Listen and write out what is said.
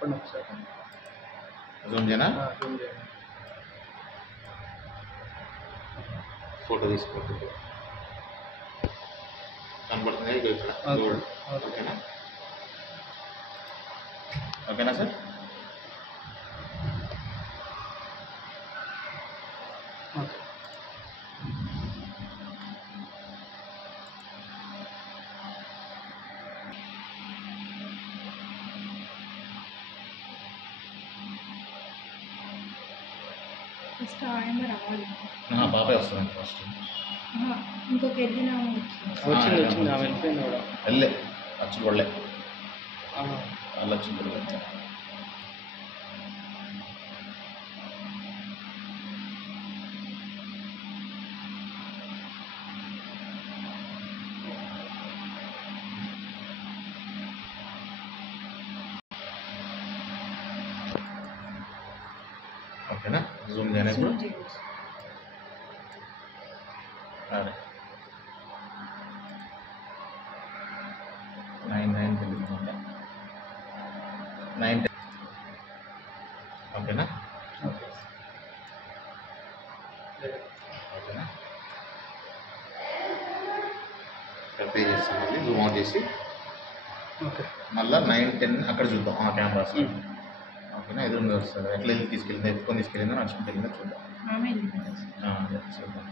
చెప్పండి ఒకసారి. జూమ్ చేయనా? జూమ్ చేయండి. ఫోటో తీసుకుంటుంది కనపడుతుంది ఇది ఇక్కడ. ఓకేనా? ఓకేనా సార్? ఓకే. ఫస్ట్ ఆయమ్మ రావాలి. పాపే వస్తుందండి ఫస్ట్. ఇంకొక ఎదిన వచ్చింది ఆమె వెళ్ళిపోయింది కూడా. వెళ్ళే అచ్చు పడలే వాళ్ళు వచ్చి పడలే. ఓకేనా? జూమ్ చేయనా ఇప్పుడు? అరే 9 తెలుగుతుందా? 9 ఓకేనా? ఓకేనా? పే చేస్తాం, మళ్ళీ జూమ్ అవుట్ చేసి ఓకే. మళ్ళీ 9, 10 అక్కడ చూద్దాం ఆ కెమెరాస్. ఓకేనా? ఎదురుగా వస్తుంది. ఎట్లా తీసుకెళ్ళిందో, ఎత్తుకొని తీసుకెళ్ళిందో, నడుచుకుంటూ వెళ్ళిందో చూద్దాం. ఆమె చూద్దాం.